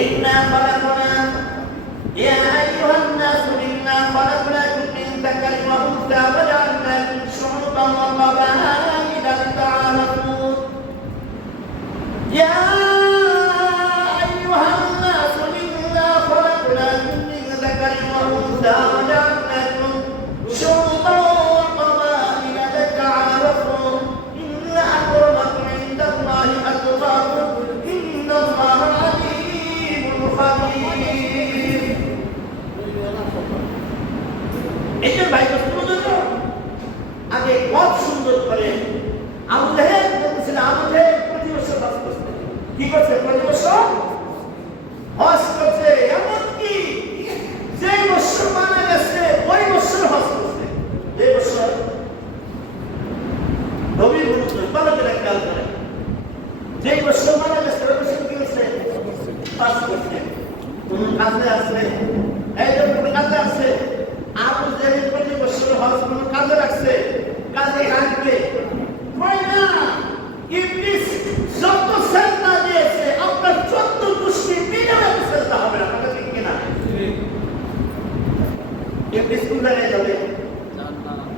إنا خلقنا يا أيها الناس إنا خلقناكم من ذكر وأنثى وجعلناكم شعوبا وقبائل لتعارفوا يا أيها الناس إنا خلقناكم من ذكر وأنثى وجعلناكم شعوبا وقبائل لتعارفوا إن أكرمكم عند الله أتقاكم إن الله عليم خبير. এটা ভাই বলতো আগে কত সুন্দর করে আবু জাহেল বলতেছিল, আবু জাহেল প্রতি বছর হজ করছে। কি করছে? প্রতি বছর হজ করছে। এমনকি যে বছর মারা গেছে ওই বছর হজ করছে। যে বছর নবীর গুরুত্ব ভালো করে খেয়াল করে, যে বছর মারা গেছে ওই বছর কি করছে? হজ করছে। কোন কাজে আছে? এই যে কোন কাজে আছে? আবু জাহেল প্রতি বছর হজ কোন কাজে রাখছে? কাজে রাখবে হয় না। ইবলিস যত সেজদা দিয়েছে আপনার 14 গোষ্ঠী মিলে সেজদা হবে না। কথা ঠিক কিনা? ইবলিস কোন জায়গায় যাবে?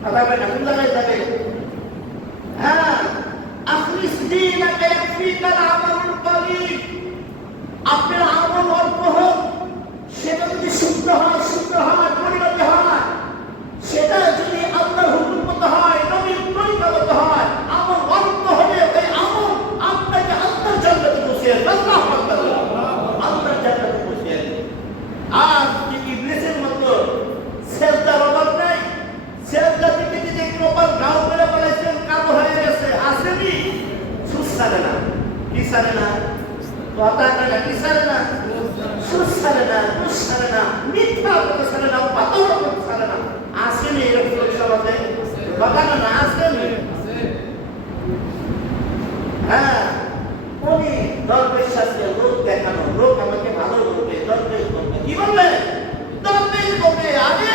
কথা বলে না, কোন জায়গায় যাবে? হ্যাঁ, আখলিস দীনাকা ইয়াকফিকাল আমালুল কলিল। আপনার আমল অল্প হোক, সেটা যদি শুদ্ধ হয় পরিণত হয়, সেটা যদি আল্লাহর হুকুম মতো হয়, নবীর তরিকা মতো হয়, আমল অল্প হলে ওই আমল আপনাকে আল্লাহর জান্নাতে পৌঁছে দেবে। আল্লাহু আকবার, আল্লাহর জান্নাতে পৌঁছে দেবে। আর যদি ইবলিসের মতো সেজদার অভাব নাই, সেজদা দিতে দিতে কপাল গাও করে বলেছেন, কালো হয়ে গেছে, আসেনি, সুস ছাড়ে না। কি ছাড়ে না? কথা না, কি ছাড়ে না? সুস ছাড়ে না, ঘুষ ছাড়ে না, মিথ্যা কথা ছাড়ে না, পাতল কথা ছাড়ে না। আসেনি এরকম সমাজে? কথা না, আসেনি। হ্যাঁ, উনি দরবেশ সাথে লোক দেখানো, লোক আমাকে ভালো বলবে, দরবেশ বলবে। কি বলবে? দরবেশ বলবে। আগে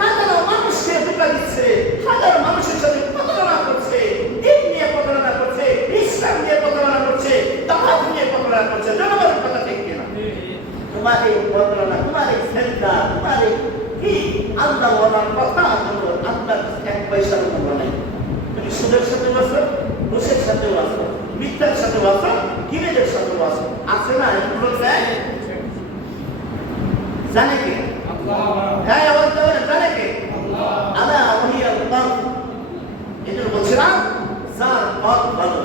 হাজারো মানুষকে ধোঁকা দিচ্ছে, হাজারো মানুষের সাথে প্রতারণা করছে, দিন নিয়ে প্রতারণা করছে, ইসলাম নিয়ে প্রতারণা করছে, দাওয়াত নিয়ে প্রতারণা করছে। জনগণের কথা ঠিক কিনা? তোমার এই প্রতারণা, তোমার এই সেজদা, তোমার এই কি আল্লাহ ওয়ালার কথা হলো আপনার এক পয়সার মূল্য নেই। তুমি সুদের সাথে আছো, ঘুষের সাথেও আছো, মিথ্যার সাথেও আছো, কিনেদের সাথেও আছো। আছে না? এগুলো নেয় জানে কে? হ্যাঁ, আওয়াজ দেবেন, জানে কে? আল্লাহ ওহিয়াল কলব। এজন্য বলছিলাম, যার কলব ভালো,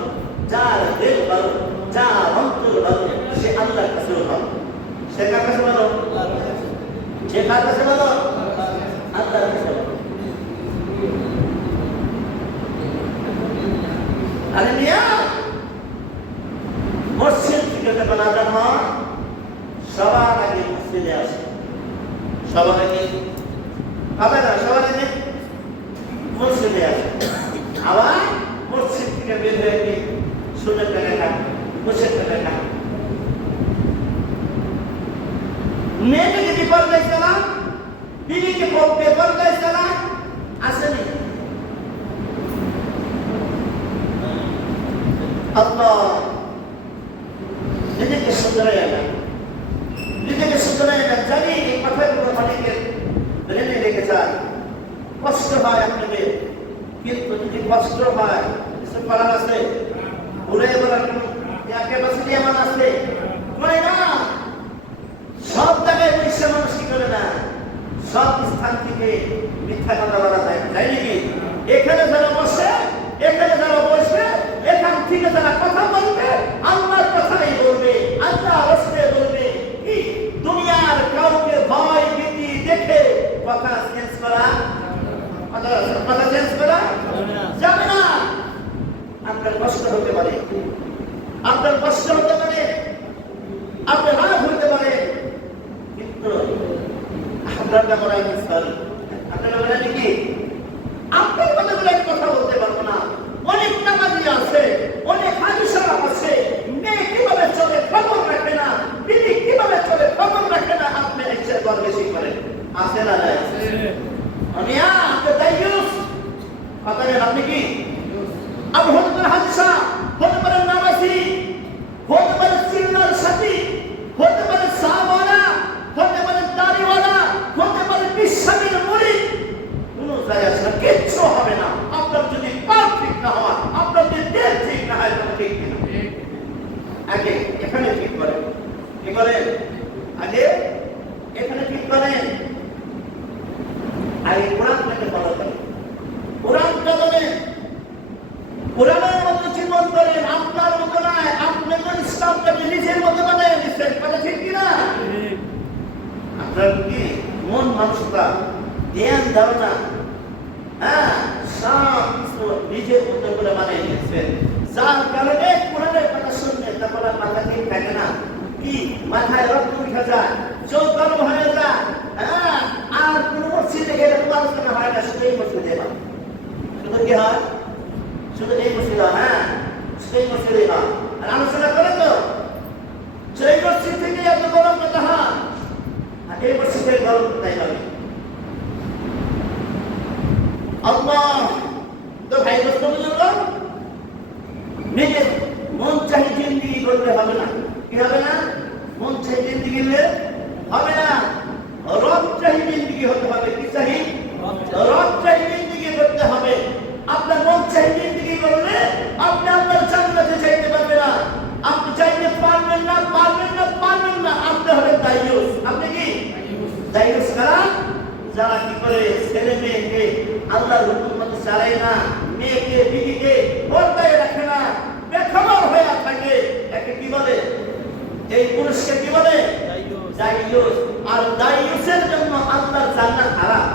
যার দিল ভালো, যার অন্তর ভালো, সে আল্লাহর কাছে ভালো। সে কার কাছে ভালো? সে কার কাছে ভালো? আল্লাহর কাছে ভালো। আরে মিয়া, মসজিদ থেকে যখন আজান হয় সবার আগে মসজিদে আসে। সবার আগে হবে না, সবার আগে মসজিদে আসে। আবার মসজিদ থেকে বের হয়ে কি সুদের টাকা খায়, ঘুষের টাকা খায়। মেয়েকে যদি পর্দায় চালান, বিবিকে পর্দায় চালান, আসেনি? আল্লাহ নিজেকে শুধরাই আনেন, নিজেকে শুধরাই আনেন। জানি এই কথাগুলো অনেকে ব্রেনে রেখে যায়, কষ্ট হয় আপনাদের, কিন্তু যদি কষ্ট হয় কিছু করার আছে? ঘুরে বলার কোন ক্যাপাসিটি আমার আছে? মানে না, সব জায়গায় পয়সা মানুষ কি করে না, সব স্থান থেকে মিথ্যা কথা বলা যায় না, তাই নাকি? এখানে যারা বসে, এখানে যারা বসবে, এখান থেকে যারা কথা বলবে আল্লাহর কথাই বলবে, আল্লাহ রাস্তে বলবে। কি দুনিয়ার কাউকে ভয় ভীতি দেখে কথা চেঞ্জ করা, কথা চেঞ্জ করা যাবে না। আপনার কষ্ট হতে পারে, আপনার কষ্ট হতে পারে, আপনার রাগ হতে পারে, কিন্তু আপনার করাই মিসাল। আপনারা বলেন কি আপনার কথা বলে কথা বলতে পারবো না? অনেক টাকা দিয়ে আছে, অনেক হাদিসারা আছে, মেয়ে কিভাবে চলে খবর রাখে না, বিবি কিভাবে চলে খবর রাখে না, আপনি এসে দর বেশি করেন। আছে না? আমি আপনি দায়ুস কথা বলেন। আপনি কি अब होते पर हादसा, होते पर नामाजी, होते पर सिग्नल साथी, होते पर করেন? আগে এখানে ঠিক করেন, আগে কোরআনটাকে ফলো করেন, কোরআনটা বলেন, কোরআনের মতো জীবন করেন, আপনার মতো নয়। আপনি তো ইসলামটাকে নিজের মতো বানিয়ে দিচ্ছেন, কথা ঠিক কিনা? আপনার কি মন মানসিকতা, জ্ঞান ধারণা, হ্যাঁ, সব কিছু নিজের মতো করে বানিয়ে দিচ্ছেন, যার কারণে কোরআনের কথা শুনলে তারপর মাথা ঠিক থাকে না, কি মাথায় রক্ত উঠে যায়, চোখ গরম হয়ে যায়, হ্যাঁ, আর কোনো মসজিদে গেলে তো আলোচনা হয় না, শুধু এই মসজিদে হয়, শুধু কি হয়, শুধু এই মসজিদ, হ্যাঁ, সেই মসজিদে হয়, আর আলোচনা করে তো সেই মসজিদ থেকে এত গরম কথা হয়, আর এই মসজিদের গরম কোথায় হবে? আল্লাহ তো ভাই দোস্ত বুঝল, নিজের মন চাই জিন্দিগি করলে হবে না, কি হবে না? মন চাই জিন্দিগি হবে না, রব চাই জিন্দিগি হতে হবে। কি চাই? রব চাই জিন্দিগি করতে হবে। আপনার মন চাই জিন্দিগি করলে আপনি আপনার জান্নাতে যাইতে পারবেন না, আপনি চাইতে পারবেন না, পারবেন না, পারবেন না, আপনি হবেন দায়ুস। আপনি কি দায়ুস? কারা? যারা কি করে ছেলে মেয়েকে আল্লাহর হুকুম মতো চালায় না, মেয়েকে বিবিকে পর্দায় রাখে না, বেখবর হয়ে থাকে, একে কি বলে? এই পুরুষকে কি বলে? দায়ুস। আর দায়ুসের জন্য আল্লাহর জান্নাত হারাম।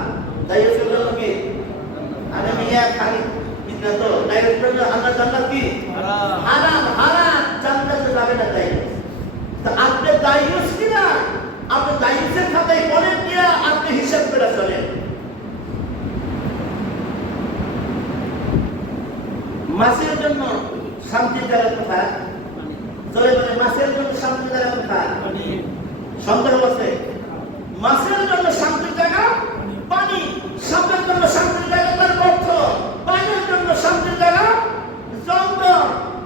দায়ুসের জন্য কি? আরে মিয়া খালি কিনা তো দায়ুসের জন্য আল্লাহর জান্নাত কি হারাম? হারাম, হারাম, জান্নাতে যাবে না দায়ুস। তো আপনি দায়ুস কিনা? আপনি দায়ুসের খাতায় পড়েন কিনা আপনি হিসাব করে চলেন। মাছের জন্য শান্তির জায়গা কোথায়? চলে বলে মাছের জন্য শান্তির জায়গা কোথায়? সন্দেহ আছে? মাছের জন্য শান্তির জায়গা পানি, সাপের জন্য শান্তির জায়গা তার গর্ত, পানির জন্য শান্তির জায়গা জঙ্গল।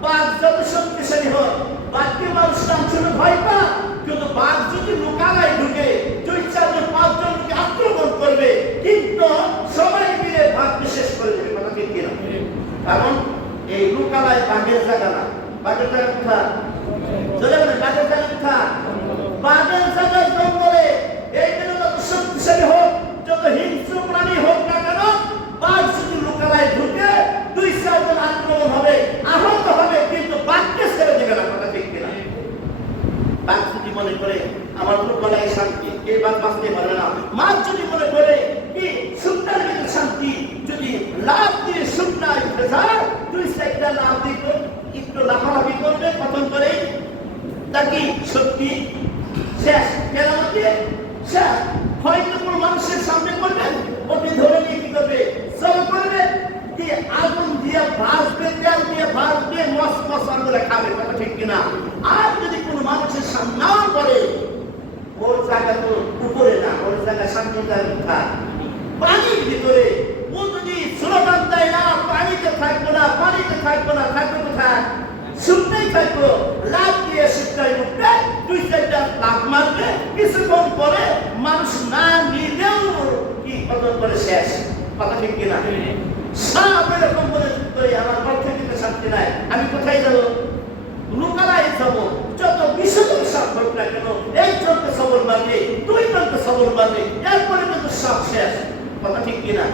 বাঘ যত শক্তিশালী হোক, বাঘকে মানুষ ছোট ভয় পা, কিন্তু বাঘ যদি লোকালয় ঢুকে 2-4 5জনকে আক্রমণ করবে, কিন্তু সবাই মিলে বাঘকে শেষ করে দেবে, কথা ঠিক কিনা? কারণ এই লোকালয় বাঘের জায়গা না। বাঘের জায়গা কোথায়? চলে গেলে বাঘের জায়গা কোথায়? বাঘের জায়গা জঙ্গলে। এই জন্য যত শক্তিশালী হোক, যত হিংস্র প্রাণী হোক না কেন, বাঘ যদি লোকালয় ঢুকে 2-4 জন আক্রমণ হবে, আহত হবে, কিন্তু বাঘকে ছেড়ে দেবে না, কথা ঠিক কিনা? বাঘ যদি মনে করে আমার লোকালয় শান্তি, এই বাঘ বাঁচতে পারবে না। মাছ যদি মনে করে কি শুকনার ভিতরে শান্তি, যদি লাভ দিয়ে শুকনায় উঠে যায়, 2-4টা লাভ দিয়ে একটু লাফালাফি করবে, পতন করে তার কি শক্তি শেষ, কেরামতি শেষ। হয়তো কোনো মানুষের সামনে করবেন, ওকে ধরে নিয়ে কি করবে? সব করবে, কি আগুন দিয়ে ভাসবে, তেল দিয়ে ভাসবে, মস মস করে খাবে, কথা ঠিক কিনা? আর যদি কোনো মানুষের সামনে করে, ওর জায়গা তো উপরে না, ওর জায়গা শান্তি জায়গা পানির ভিতরে। ও যদি স্লোগান দেয় না, পানিতে থাকবো না, পানিতে থাকবো না, থাকবো কোথায়? শুকনাই থাকবো। লাভ দিয়ে শুকনায় উঠবে, 2-4টা লাভ মারবে, কিছুক্ষণ পরে মানুষ না নিলেও কি পতন করে শেষ, কথা ঠিক কিনা? সব এরকম বলে আমার পর থেকে শান্তি নাই, আমি কোথায় যাবো? লোকালয় যাবো। যত বিশজন সাপ হোক না কেন, একজনকে সবল মারবে, 2জনকে সবল মারবে, এরপরে কিন্তু সব শেষ, কথা ঠিক কিনা?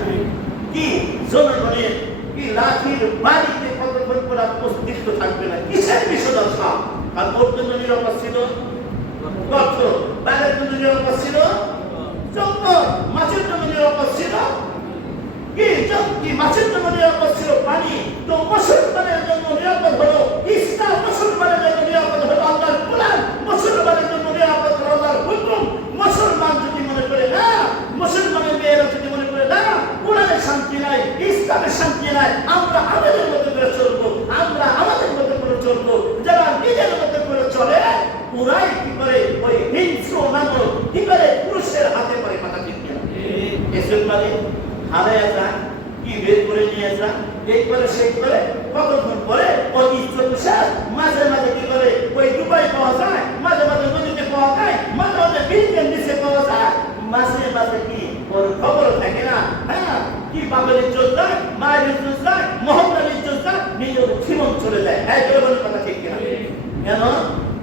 কি জনগণের কি লাঠির বাড়িতে কতক্ষণ করে অস্তিত্ব থাকবে না, কিসের বিশজন সাপ? আর ওর জন্য নিরাপদ ছিল গর্ত, বাইরের জন্য নিরাপদ ছিল জঙ্গল, মাছের জন্য নিরাপদ ছিল কি মাছের জন্য নিরাপদ ছিল পানি। তো মুসলমানের জন্য নিরাপদ হলো ইসলাম, মুসলমানের জন্য নিরাপদ হলো আল্লাহর কোরআন, মুসলমানের জন্য নিরাপদ হলো আল্লাহর হুকুম। মুসলমান যদি মনে করে না, মুসলমানের মেয়েরা যদি মনে করে না কোরআনের শান্তি নাই, ইসলামের শান্তি নাই, আমরা আমাদের মতো করে চলবো, আমরা আমাদের মতো করে চলবো, যারা নিজের মতো করে চলে ওরাই কি করে ওই হিংস্র নামক কি করে পুরুষের হাতে পড়ে, কথা ঠিক কিনা? এসব মানে হারায় যায়, কি বের করে নিয়ে যায়, এই করে সেই করে কতক্ষণ পরে ওই ইজ্জত শেষ। মাঝে মাঝে কি করে ওই দুবাই পাওয়া যায়, মাঝে মাঝে নদীতে পাওয়া যায়, মাঝে মাঝে বিল্ডিং নিচে পাওয়া যায়, মাঝে মাঝে কি ওর খবর থাকে না। হ্যাঁ, কি বাবার ইজ্জত যায়, মায়ের ইজ্জত যায়, মহল্লার ইজ্জত যায়, নিজের জীবন চলে যায়। এই করে কথা ঠিক কিনা? কেন?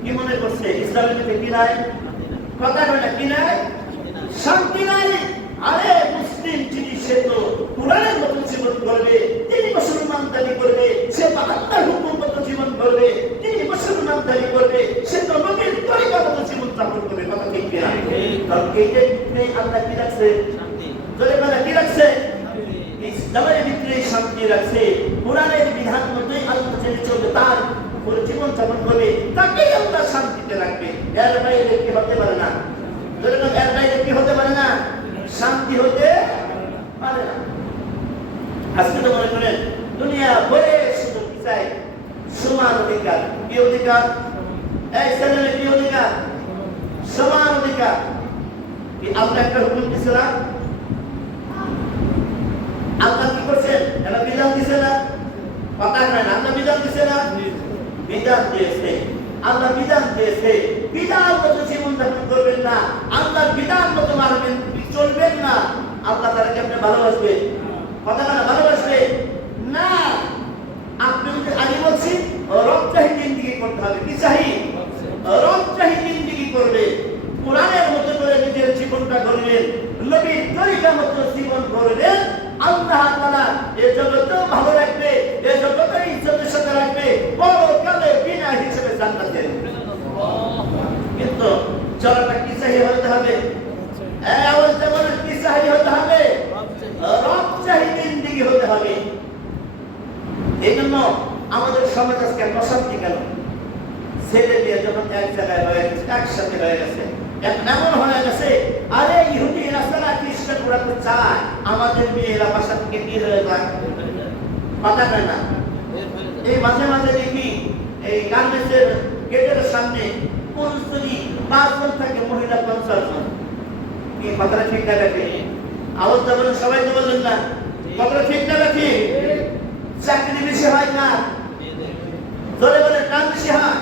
কি মনে করছে ইসলামের মধ্যে কি নাই? কথা বলে কি নাই? শান্তি নাই। আরে মুসলিম যিনি সে তো কোরআনের মতো জীবন করবে, তিনি মুসলমান দাবি করবে, সে আল্লাহর হুকুম মতো জীবন করবে, তিনি মুসলমান দাবি করবে, সে তো নবীর তরিকা মতো জীবন যাপন করবে। কথা ঠিক কিনা? কারণ এইটার ভিতরে আল্লাহ কি রাখছে? শান্তি। ধরে বলে কি রাখছে? ইসলামের ভিতরে শান্তি রাখছে। কোরআনের বিধান মতোই আল্লাহ জেনে চলবে, তার উপরে জীবন যাপন করবে, তাকেই আল্লাহ শান্তিতে রাখবে। এর বাইরে কি হতে পারে না? ধরে বলে এর বাইরে কি হতে পারে না? শান্তি হতে পারে না। আজকে তো মনে করেন দুনিয়া ভরে শুধু কি চাই? সমান অধিকার। কি অধিকার? এই ছেলের কি অধিকার? সমান অধিকার। কি আল্লাহ একটা হুকুম দিয়েছিলেন? আল্লাহ কি করছেন? এটা বিধান দিছে না? কথা হয় না। আল্লাহ বিধান দিছে না? বিধান দিয়েছে। আল্লাহ বিধান দিয়েছে। বিধান মতো জীবন যাপন করবেন না, আল্লাহর বিধান মতো মানবেন, চলবেন না, আল্লাহ তাদেরকে আপনি ভালোবাসবে? কথা না ভালোবাসবে না। আপনি যদি আগে বলছি রব চাহি জিন্দিগি করতে হবে। কি চাহি? রব চাহি জিন্দিগি করবে। কোরআনের মতো করে নিজের জীবনটা গড়বেন, নবীর তরিকা মতো জীবন গড়বেন। আল্লাহ তাআলা এই জগতেও ভালো রাখবে, এই জগতেও ইজ্জতের সাথে রাখবে, পরকালে বিনা হিসেবে জান্নাতে। কিন্তু চলাটা কি চাহি হতে হবে? এই অবস্থা বলে কি চাহি হতে হবে? রব চাহি জিন্দিগি হতে হবে। এই জন্য আমাদের সমাজ আজকে অশান্তি কেন? ছেলে দিয়ে যখন এক জায়গায় হয়ে গেছে, একসাথে হয়ে গেছে, এমন হয়ে গেছে, আরে ইহুদি রাস্তারা খ্রিস্টান ওরা তো চায় আমাদের মেয়েরা বাসা থেকে কি হয়ে যায়? কথা হয় না। এই মাঝে মাঝে দেখি এই গার্মেন্টসের গেটের সামনে পুরুষ যদি 5 জন থাকে, মহিলা 50 জন। কি কথাটা ঠিক না দেখে? আওয়াজ বলেন, সবাই তো বললেন না? কথাটা ঠিক না দেখি? চাকরি বেশি হয় না? ধরে বলে কাজ বেশি হয়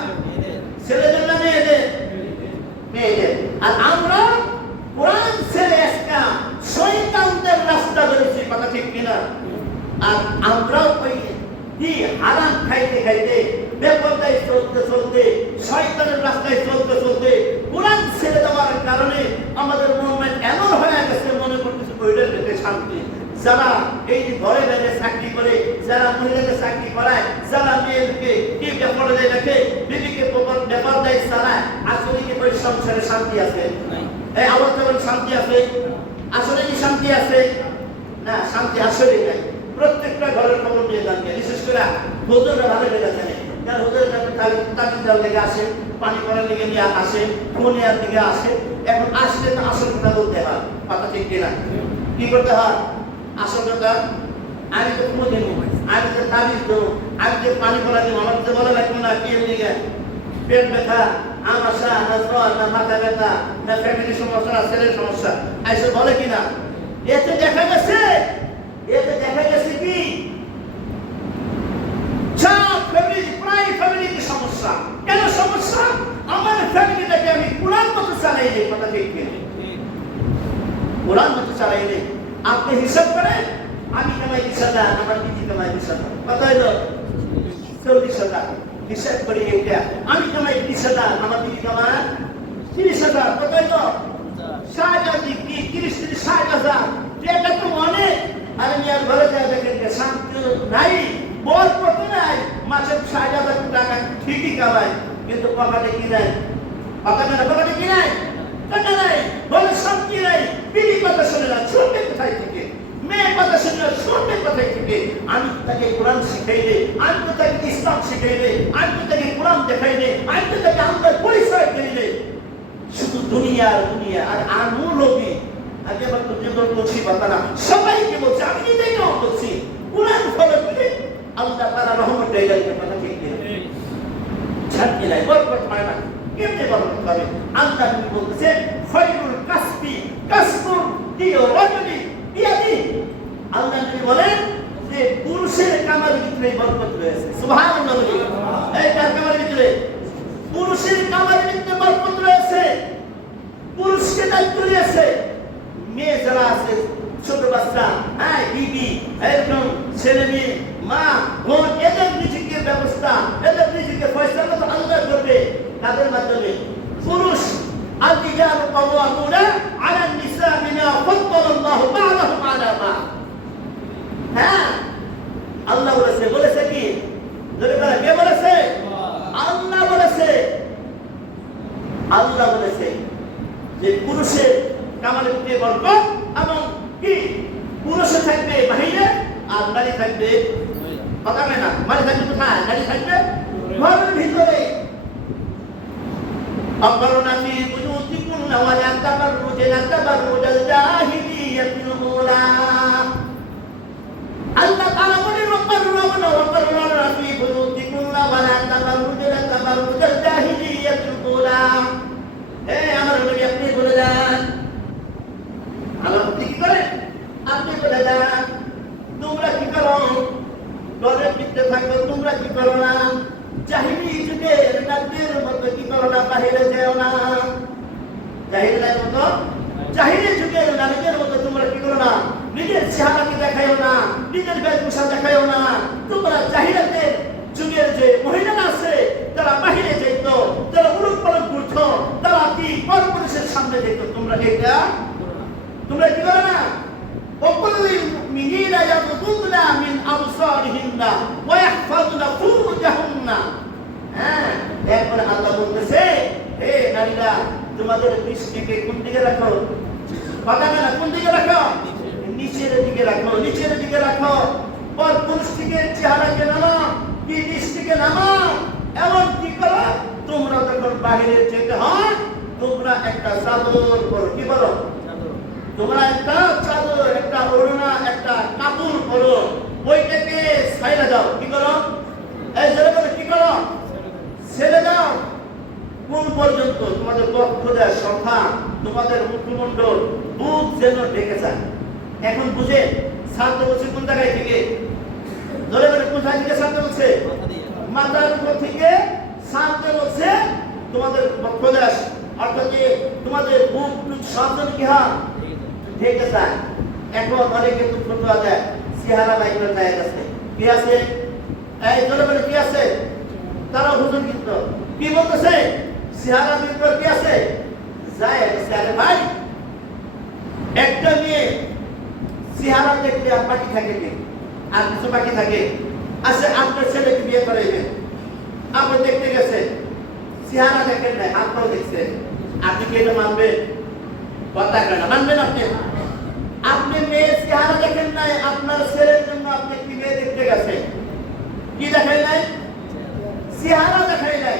ছেলেদের না মেয়েদের? মেয়েদের। আর আমরা কোরআন ছেড়ে একটা শয়তানদের রাস্তা ধরেছি। কথা ঠিক কিনা? আর আমরাও ওই কি হারাম খাইতে খাইতে, বেপরদায় চলতে চলতে, শয়তানের রাস্তায় চলতে চলতে কোরআন ছেড়ে দেওয়ার কারণে আমাদের মনে এমন হয়ে গেছে, মনে করতেছে ওইটার ভেতরে শান্তি। যারা এই ঘরে বাইরে চাকরি করে, যারা মহিলাদের চাকরি করায়, যারা মেয়েদেরকে কি বেপরদায় রাখে, বিবিকে বেপরদায় চালায়, আসলে কি ওই সংসারে শান্তি আছে? এই আবার যেমন শান্তি আছে? আসলে কি শান্তি আছে? না, শান্তি আসলে নাই। প্রত্যেকটা ঘরের খবর নিয়ে জানবে, বিশেষ করে হুজুররা ভালো লেগে জানে, যারা হুজুরের কাছে তাবিজ দেওয়ার লেগে আসে, পানি করার লেগে নিয়ে আসে, ফোনিয়ার দিকে আসে। এখন আসলে তো আসল কথা বলতে হয়। কথা ঠিক কিনা? কি করতে হয়? আসল কথা আমি তো কোনো দিন, আমি তো তাবিজ দেবো, আমি যে পানি করা দিব, আমার তো বলা লাগবে না কি দিকে পেট ব্যথা, আমাশা, না জ্বর, না মাথা ব্যথা, না ফ্যামিলির সমস্যা, না ছেলের সমস্যা, এসে বলে কিনা? এতে দেখা গেছে কি সব ফ্যামিলি, প্রায় ফ্যামিলিতে সমস্যা। কেন সমস্যা? আমার ফ্যামিলিটাকে আমি কোরআন মতো চালাই নেই। কথা ঠিক কিনা? কোরআন মতো চালাই নেই। আপনি হিসাব করেন, আমি কামাই 20,000, আমার দিদি কামাই 20,000। কত হইলো? 40,000। হিসাব করি এটা, আমি কামাই 20,000, আমার দিদি কামাই 30,000। কত হইলো? 60,000। 30-60,000। এটা তো অনেক। আর আমি আর ঘরে যা দেখেন শান্তি নাই, বরকত নাই। মাসে 60,000 টাকা ঠিকই কামাই, কিন্তু পকেটে কি নাই? পকেটে কি নাই? টাকা নাই, বলে শান্তি নাই। বিবি কথা শুনে না, শুনবে কোথায় থেকে? মেয়ে কথা শুনে না, শুনবে কোথায় থেকে? আমি তাকে কোরআন শিখাইলে, আমি তো তাকে ইসলাম শিখাইলে, আমি তো তাকে কোরআন দেখাইলে, আমি তো তাকে আল্লাহর পরিচয় দিলে, শুধু দুনিয়া আর দুনিয়া। আর আমি লোভী, আগে আবার তো জীবন বলছি কথা না, সবাইকে বলছি, আমি নিজেই নাও বলছি, কোরআন ফলো করে আল্লাহ তাআলা রহমত হয়ে যাবে। কথা ঠিক কিনা? শান্তি নাই, বরকত হয় না। কেমনে বরকত হবে? আল্লাহ বলতেছেন খয়রুল কাসবি কাসবুন রাজুলি বিয়াদি। আল্লাহ বলেন যে পুরুষের কামারের ভিতরে বরকত রয়েছে। সুবহানাল্লাহ। এই কার কামারের ভিতরে? পুরুষের কামারের ভিতরে বরকত রয়েছে। পুরুষকে দায়িত্ব দিয়েছে। মেয়ে যারা আছে, ছোট বাচ্চা, হ্যাঁ, বিবি, এরকম ছেলে মেয়ে, মা, বোন, এদের নিজেকে ব্যবস্থা, এদের নিজেকে ফয়সালা তো আল্লাহ করবে। কাদের মাধ্যমে? পুরুষ الرجال قوامون على النساء بما فضل الله بعضهم على بعض। হ্যাঁ, আল্লাহ বলেছে কি? যদি বলে কে বলেছে? আল্লাহ বলেছে। আল্লাহ বলেছে যে পুরুষের কামালে দিয়ে বরকত এবং কি পুরুষে থাকবে বাহিরে আর নারী থাকবে পাকাবে না। নারী থাকবে কোথায়? নারী থাকবে ঘরের ভিতরে। أقرن في بيوتكن ولا تبرجن تبرج الجاهلية الأولى। الله تعالى بولي وقرن في بيوتكن ولا تبرجن تبرج الجاهلية الأولى। আমার নবী আপনি বলে যান, আমার কি করে? আপনি বলে যান তোমরা কি করো? ঘরের ভিতরে থাকো, তোমরা কি করো না? জাহিলি যুগের নারীদের মতো কি করো না? বাহিরে যেও না। জাহিলির মতো, জাহিলি যুগের নারীদের মতো তোমরা কি করো না? নিজের চেহারাকে দেখায়ও না, নিজের বেশভূষা দেখায়ও না। তোমরা জাহিলিয়াতের যুগের যে মহিলারা আছে তারা বাহিরে যেত, তারা উলট পালট করতো, তারা কি পরপুরুষের সামনে যেত। তোমরা এটা তোমরা কি করো না? وقل للمؤمنين يغضضن من أبصارهن ويحفظن فروجهن। হ্যাঁ, এরপরে আল্লাহ বলতেছে হে নারীরা তোমাদের দৃষ্টিকে কোন দিকে রাখো? পাকাবে না। কোন দিকে রাখো? নিচের দিকে রাখো, নিচের দিকে রাখো। পরপুরুষ থেকে চেহারাকে নামাও, কি দৃষ্টিকে নামাও। এমন কি করো? তোমরা যখন বাহিরে যেতে হয় তোমরা একটা চাদর পরো। কি বলো? তোমরা একটা চাদর, একটা ওড়না, একটা কাপড় পরো, ওইটাকে ছাইড়া দাও। কি করো? এই ছেলে বলে কি করো? ছেড়ে দাও। কোন পর্যন্ত? তোমাদের বক্ষদেশ, সখা, তোমাদের মুখমণ্ডল, বুক যেন ঢেকে যায়। এখন বুঝে ছাড়তে বলছে কোন জায়গায় থেকে? ধরে বলে কোথায় থেকে ছাড়তে বলছে? মাথার উপর থেকে ছাড়তে বলছে। তোমাদের বক্ষদেশ অর্থাৎ তোমাদের বুক সব যেন কি হয়? ঢেকে যায়। এখন অনেকে তো ফটোয়া দেয় চেহারা বাইরে যায় আছে। কি আছে? এই ধরে বলে কি আছে? তারা হুজুর কিন্তু কি বলতেছে? চেহারা ভিতর কি আছে? যায় আছে। আরে ভাই, একটা মেয়ে চেহারা দেখলে আর বাকি থাকে কি? আর কিছু বাকি থাকে? আচ্ছা, আপনার ছেলেকে বিয়ে করাইবেন, আপনি দেখতে গেছেন, চেহারা দেখেন নাই, হাত পাও দেখছেন, আপনি কি এটা মানবেন? কথা কেন মানবেন? আপনি আপনি মেয়ের চেহারা দেখেন নাই, আপনার ছেলের জন্য আপনি কি মেয়ে দেখতে গেছেন? কি দেখাই নাই? চেহারা দেখাই নাই।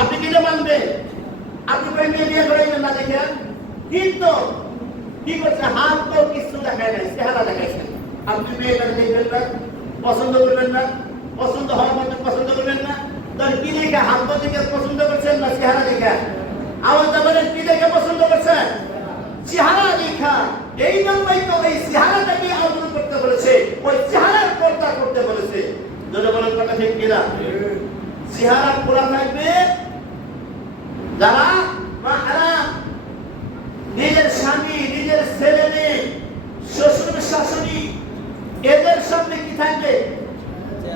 আপনি কি মানবেন? আপনি কই মেয়ে বিয়ে করাইবেন না দেখেন, কিন্তু কি করছে? হাত তো কিছু দেখায় নাই, চেহারা দেখাইছেন। আপনি মেয়েটা দেখবেন না, পছন্দ করবেন না, পছন্দ হওয়ার মতো পছন্দ করবেন না। তাহলে কি দেখে? হাত তো দেখে পছন্দ করছেন না চেহারা দেখে? আওয়াজ বলেন, কি দেখে পছন্দ করছেন? চেহারা দেখা। এই জন্যই তো এই চেহারাটাকে আদর করতে বলেছে, ওই চেহারার পর্দা করতে বলেছে। যদি বলেন কথা ঠিক কিনা? চেহারা খোলা থাকবে যারা মাহরাম, নিজের স্বামী, নিজের ছেলে মেয়ে, শ্বশুর শাশুড়ি, এদের সামনে কি থাকবে?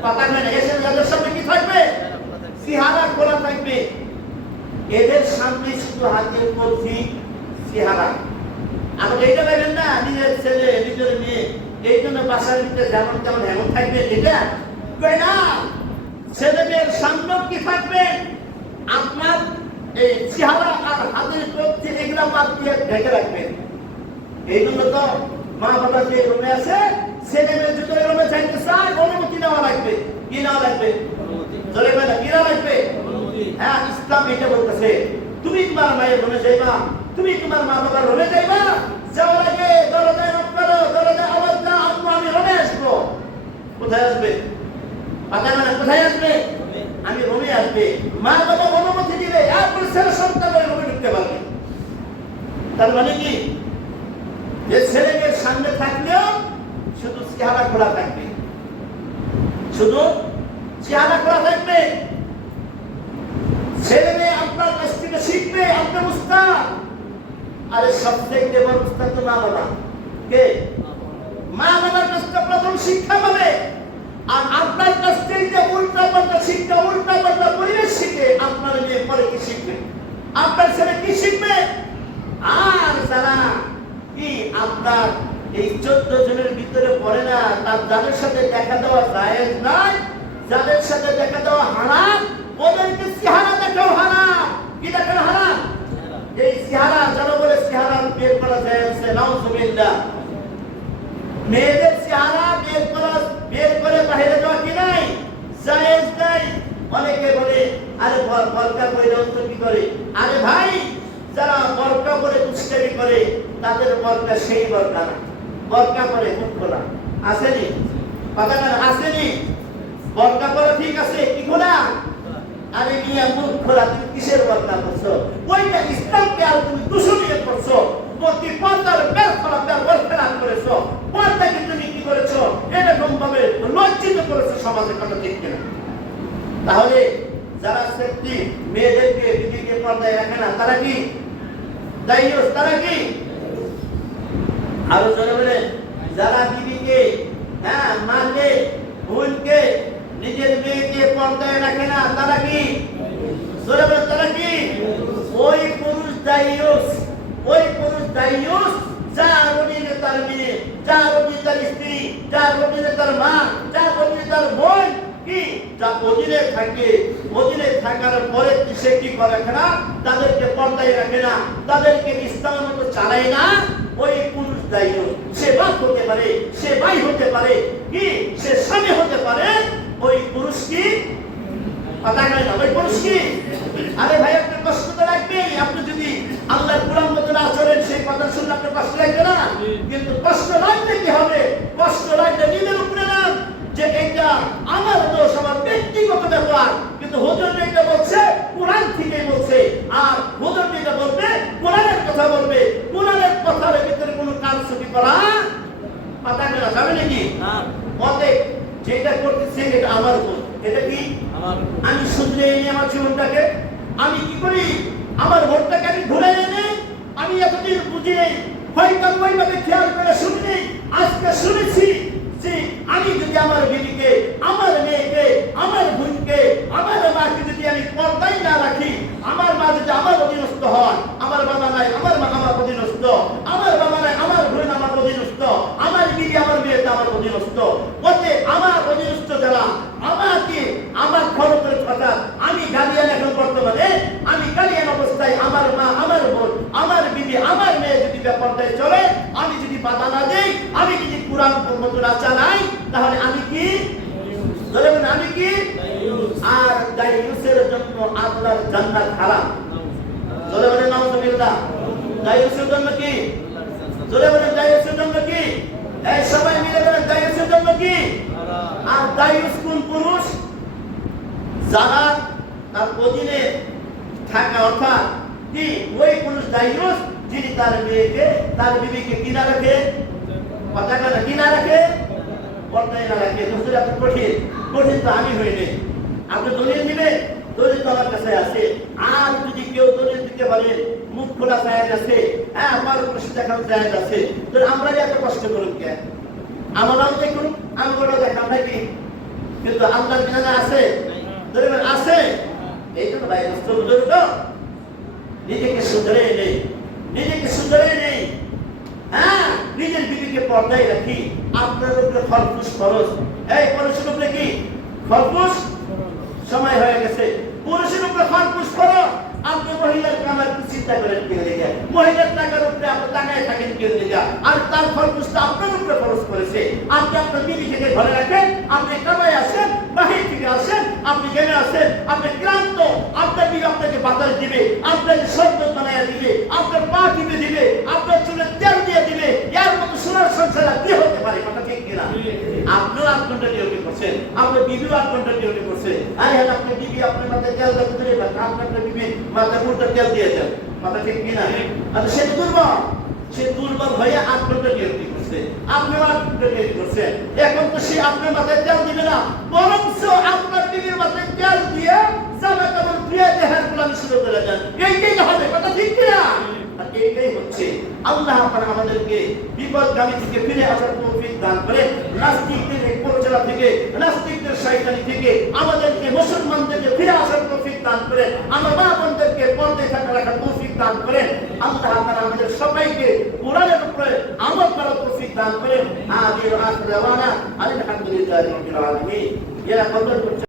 পাতা নেই। এদের সামনে কি থাকবে? চেহারা খোলা থাকবে। এদের সামনে শুধু হাতের কলসি চেহারা। আপনি এইটা পাইবেন না নিজের ছেলে, নিজের মেয়ে, এই জন্য বাসার ভিতরে যেমন তেমন এমন থাকবে, এটা না। ছেলে মেয়ের সামনে কি থাকবে? আপনার এই চেহারা আর হাতের কলসি এগুলা বাদ দিয়ে ঢেকে রাখবেন। এই জন্য তো মা বাবা যে রুমে আছে, ছেলে মেয়ে যদি রুমে যাইতে চায় অনুমতি নেওয়া লাগবে। কি নেওয়া লাগবে? জোরে বলে কি নেওয়া লাগবে? হ্যাঁ, ইসলাম এটা বলতেছে তুমি তোমার মায়ের রুমে যাইবা, তুমি তোমার মা বাবার রুমে যাইবা, যাওয়ার আগে দরজায় নক করো, দরজায় আওয়াজ দাও, আম্মু আমি রুমে আসবো। কোথায় আসবে? পাতা মানে কোথায় আসবে? আমি রুমে আসবে। মা বাবা অনুমতি দিলে এরপর ছেলে সন্তান রুমে ঢুকতে পারবে। তার মানে কি? যে ছেলে মেয়ের সামনে থাকলেও শুধু চেহারা খোলা থাকবে, শুধু চেহারা খোলা থাকবে। ছেলে মেয়ে আপনার কাছ থেকে শিখবে, আপনার উস্তাদ। আরে সবথেকে বড় উস্তাদ তো মা বাবা। কে? মা বাবার কাছ থেকে প্রথম শিক্ষা পাবে। আর আপনার কাছ থেকে যে উল্টাপাল্টা শিক্ষা, উল্টাপাল্টা পরিবেশ শিখে আপনার মেয়ে পরে কি শিখবে, আপনার ছেলে কি শিখবে? আর যারা কি আপনার এই 14 জনের ভিতরে পড়ে না, তার যাদের সাথে দেখা দেওয়া জায়েজ নাই, যাদের সাথে দেখা দেওয়া হারাম, ওদেরকে চেহারা দেখাও হারাম। কি দেখানো হারাম? এই চেহারা যারা বলে চেহারা বের করা যায় আছে, নাউজুবিল্লাহ। মেয়েদের চেহারা বের করে বাইরে যাওয়া কি নাই, জায়েজ নাই। অনেকে বলে আরে বরকা পরে তো কি করে? আরে ভাই, যারা বরকা পরে দুষ্টামি করে তাদের বরকা সেই বরকা না, বরকা পরে মুখ খোলা আসেনি, কথা না আসেনি। বরকা পরে ঠিক আছে, কি খোলা? আরে মিয়া মুখ খোলা, তুমি কিসের বরকা করছো? ওইটা ইসলামকে আর তুমি দূষণীয় করছো, প্রতি পর্দার বের খোলা বের বরকা করেছো, পর্দাকে তুমি কি করেছো? এরকম ভাবে লজ্জিত করেছো সমাজে, কথা ঠিক কিনা? তাহলে যারা সেফটি মেয়েদেরকে বিবিকে পর্দায় রাখে না, তারা কি দায়ুস? তারা কি? আরো জোরে বলে, যারা বিবিকে মাকে বোনকে নিজের মেয়েকে পর্দায় রাখে না, তারা কি? জোরে বলে, তারা কি? ওই পুরুষ দায়ুস, ওই পুরুষ দায়ুস যার অধীনে তার মেয়ে, যার অধীনে তার স্ত্রী, যার অধীনে তার মা, যার অধীনে তার বোন, কি যা অধীনে থাকে, অধীনে থাকার পরে সে কি করে না? তাদেরকে পর্দায় রাখে না, তাদেরকে ইসলামের মতো চালায় না। ওই পুরুষ দায়ী, সে বাপ হতে পারে, সে ভাই হতে পারে, কি সে স্বামী হতে পারে। ওই পুরুষ কি কথা কয় না? ওই পুরুষ কি? আরে ভাই, আপনার কষ্ট তো লাগবেই। আপনি যদি আল্লাহর কোরআন মতো না চলেন, সেই কথা শুনলে আপনার কষ্ট লাগবে না? কিন্তু কষ্ট লাগবে কি হবে? কষ্ট লাগবে নিজের উপরে না, যে এটা আমার দোষ, আমার ব্যক্তিগত ব্যাপার। কিন্তু হুজুর যেটা বলছে কোরআন থেকে বলছে, আর হুজুর যেটা বলবে কোরআনের কথা বলবে। কোরআনের কথার ভিতরে কোনো কারচুপি করা পাতা করা যাবে নাকি? মতে যেটা করতেছে এটা আমার ভুল, এটা কি আমি শুধরে এনে আমার জীবনটাকে আমি কি করি? আমার ভোটটাকে আমি ধরে এনে আমি এতদিন বুঝি নেই, হয়তো ওইভাবে খেয়াল করে শুনিনি। আজকে শুনেছি যে আমি যদি আমার বিবিকে, আমার মেয়েকে, আমার বোনকে, আমার মাকে যদি আমি পর্দায় না রাখি, আমার মা যদি আমার অধীনস্থ হন, আমার বাবা নাই আমার মা আমার অধীনস্থ, আমার বাবা নাই আমার বোন আমার অধীনস্থ, আমার বিবি আমার মেয়েটা আমার অধীনস্থ, ওতে আমার অধীনস্থ যারা আমাকে আমার খরচের কথা আমি গার্ডিয়ান, এখন বর্তমানে আমি গার্ডিয়ান অবস্থায় আমার মা, আমার বোন, আমার বিবি, আমার মেয়ে যদি পর্দায় চলে, আমি যদি বাধা না দেই, আমি যদি কোরআন মতো না চালাই, তাহলে আমি কি? আমি কি? আর দায়ুসের জন্য আল্লাহর জান্নাত হারাম। জোরে বলে নাউজুবিল্লাহ। দায়ুসের জন্য কি? জোরে বলে দায়ুসের জন্য কি? এই সবাই মিলে বলেন দায়ুসের জন্য কি? আর দায়ুস কোন পুরুষ? যারা তার অধীনে থাকা, অর্থাৎ কি ওই পুরুষ দায়ুস যিনি তার মেয়েকে, তার বিবিকে কিনা রাখে, কথা কথা কিনা রাখে, পর্দায় না রাখে। হুজুর আপনি কঠিন, কঠিন তো আমি হইনি। আপনি দলিল দিবেন, দলিল তো আমার কাছে আছে। আর যদি কেউ দলিল দিতে পারেন, মুখ খোলা জায়েজ আছে, আমার উপরে দেখানো জায়েজ আছে, তো আমরা এত কষ্ট করুন কেন? আমরাও দেখুন, আমরাও দেখান নাকি? কিন্তু আল্লাহর বিধানে আছে, দলিল আছে। এই জন্য ভাই হুজুর তো নিজেকে শুধরে নেই, নিজেকে শুধরে নেই। নিজের বিবিকে পর্দায় রাখি। আপনার উপরে খরপুশ খরচ, এই পুরুষের উপরে কি খরপুশ? সময় হয়ে গেছে। পুরুষের উপরে খরপুশ খরচ। আপনি মহিলার কামার চিন্তা করেন কেউ লেগে, মহিলার টাকার উপরে আপনি টাকায় থাকেন কেউ লেগে, আর তার খরপুশটা আপনার উপরে খরচ করেছে। আপনি আপনার বিবি থেকে ঘরে রাখেন, আপনি কামায় আসেন, বাহির থেকে আসেন, আপনি গেমে আসেন, আপনি ক্লান্ত, আপনার বিবি আপনাকে বাতাস দিবে, আপনাকে শরবত বানাইয়া দিবে, আপনার পা টিপে দিবে, আপনার চুলে তেল দিয়ে দিবে। এর মতো সোনার সংসার কি হতে পারে? কথা ঠিক কিনা? আপনিও 8 ঘন্টা ডিউটি করছেন, আপনার বিবিও 8 ঘন্টা ডিউটি করছে। আরে হ্যাঁ, আপনার বিবি আপনার মাথায় তেল দিয়ে দিবে, আপনার বিবি মাথায় উল্টা তেল দিয়ে দেন, কথা ঠিক কিনা? আর সে দুর্বল, সে দুর্বল হয়ে 8 ঘন্টা ডিউটি করছে, আপনিও 8 ঘন্টা ডিউটি করছেন। এখন তো সে আপনার মাথায় তেল দিবে না, বরং আপনার বিবির মাথায় তেল দিয়ে জামা কাপড় ধুয়ে দেহের গোলামি শুরু করে দেন। এইটাই হবে, কথা ঠিক কিনা? আর এইটাই হচ্ছে আল্লাহ আমাদেরকে বিপদগামী থেকে ফিরে আসার তৌফিক দান করে নাস্তিকদের অপপ্রচারণা থেকে, নাস্তিকদের শয়তানি থেকে আমাদেরকে মুসলমানদেরকে ফিরে আসার তৌফিক দান করেন। আমার মা বোনদেরকে পর্দায় থাকা রাখার তৌফিক দান করেন। আল্লাহ তাআলা আমাদের সবাইকে কোরআনের উপরে আমল করার তৌফিক দান করেন। আমিন। আখির দাওয়ানা আলহামদুলিল্লাহি রাব্বিল আলামিন। এরা কদর